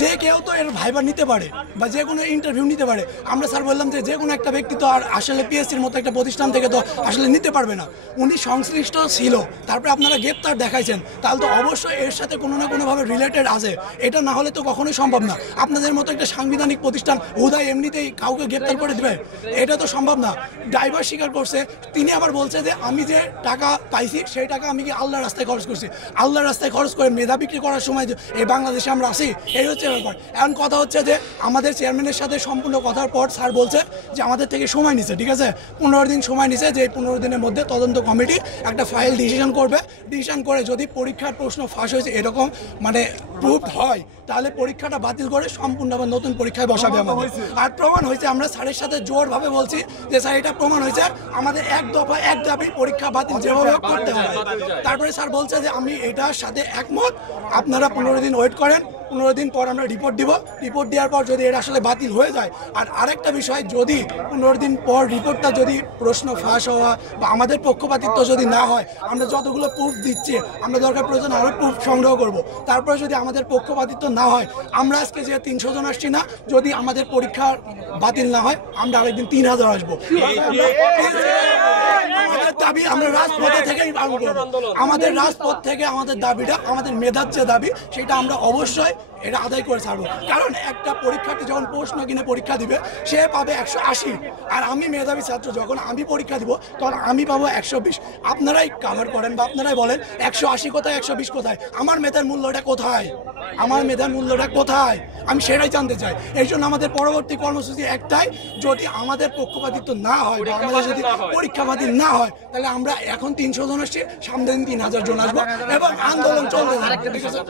যে কেউ তো এর ভাইবা নিতে পারে বা যে কোনো ইন্টারভিউ নিতে পারে। আমরা স্যার বললাম যে কোনো একটা ব্যক্তি তো আর আসলে পিএসসির মতো একটা প্রতিষ্ঠান থেকে তো আসলে নিতে পারবে না। উনি সংশ্লিষ্ট ছিল, তারপরে আপনারা গ্রেপ্তার দেখাইছেন, তাহলে তো অবশ্যই এর সাথে কোনো না কোনোভাবে রিলেটেড আছে। এটা না হলে তো কখনোই সম্ভব না। আপনাদের মতো একটা সাংবিধানিক প্রতিষ্ঠান হুদায় এমনিতেই কাউকে গ্রেপ্তার করে দেবে, এটা তো সম্ভব না। ড্রাইভার স্বীকার করছে, তিনি আবার বলছে যে আমি যে টাকা পাইছি সেই টাকা আমি কি আল্লাহর রাস্তায় খরচ করছি। আল্লাহর রাস্তায় খরচ করে মেধা বিক্রি করার সময় এই বাংলাদেশে আমরা আসি, এই হচ্ছে ব্যাপার। এখন কথা হচ্ছে যে আমাদের চেয়ারম্যানের সাথে সম্পূর্ণ কথার পর স্যার বলছে যে আমাদের থেকে সময় নিছে, ঠিক আছে, 15 দিন সময় নিছে, যে এই 15 দিনের মধ্যে তদন্ত কমিটি একটা ফাইল ডিসিশন করবে। ডিসিশন করে যদি পরীক্ষার প্রশ্ন ফাঁস হয়েছে এরকম মানে প্রুভড হয়, তাহলে পরীক্ষাটা বাতিল করে সম্পূর্ণ আবার নতুন পরীক্ষায় বসাবে আমাদের। আর প্রমাণ হয়েছে, আমরা স্যারের সাথে জোরভাবে বলছি যে স্যার এটা প্রমাণ হয়েছে, আমাদের এক দফা এক দাবি পরীক্ষা বাতিল যেভাবে করতে হবে। তারপরে স্যার বলছে যে আমি এটার সাথে একমত, আপনারা 15 দিন ওয়েট করেন, 15 দিন পর আমরা রিপোর্ট দিব। রিপোর্ট দেওয়ার পর যদি এটা আসলে বাতিল হয়ে যায়, আর আরেকটা বিষয়, যদি 15 দিন পর রিপোর্টটা যদি প্রশ্ন ফাঁস হওয়া বা আমাদের পক্ষপাতিত্ব যদি না হয়, আমরা যতগুলো প্রুফ দিচ্ছি আমরা দরকার প্রয়োজন আরও প্রুফ সংগ্রহ করব। তারপরে যদি আমাদের পক্ষপাতিত্ব না হয়, আমরা আজকে যে 300 জন আসছি না, যদি আমাদের পরীক্ষা বাতিল না হয় আমরা আরেকদিন 3000 আসবো। দাবি আমরা রাজপথে থেকেই পালন করবো। আমাদের রাজপথ থেকে আমাদের দাবিটা, আমাদের মেধার যে দাবি, সেটা আমরা অবশ্যই এটা আদায় করে ছাড়বো। কারণ একটা পরীক্ষার্থী যখন প্রশ্ন কিনে পরীক্ষা দিবে, সে পাবে 180, আর আমি মেধাবী ছাত্র যখন আমি পরীক্ষা দিব তখন আমি পাবো 120। আপনারাই কাভার করেন বা আপনারাই বলেন 180 কোথায়, 120 কোথায়, আমার মেধার মূল্যটা কোথায়, আমার মেধার মূল্যটা কোথায়, আমি সেটাই জানতে চাই। এই জন্য আমাদের পরবর্তী কর্মসূচি একটাই, যদি আমাদের পক্ষপাতিত্ব না হয় বা আমাদের যদি পরীক্ষা বাতিল না হয়, তাহলে আমরা এখন 300 জন আসছি, সামনে দিন 3000 জন আসবো এবং আন্দোলন চলতে থাকবে, ঠিক আছে।